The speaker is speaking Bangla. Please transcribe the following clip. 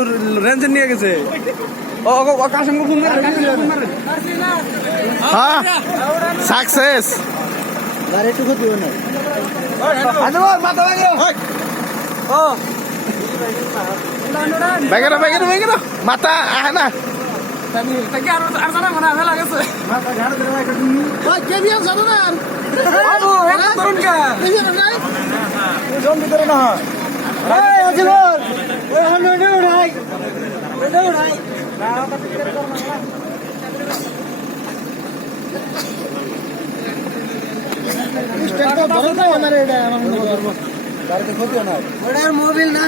রাজুর রেঞ্জে নিয়ে গেছে ও কাশেম ফোন হ্যাঁ সাকসেস গাড়ি টুকু দিও না মাথা বেগেরা মাথা আহে না মোবিল না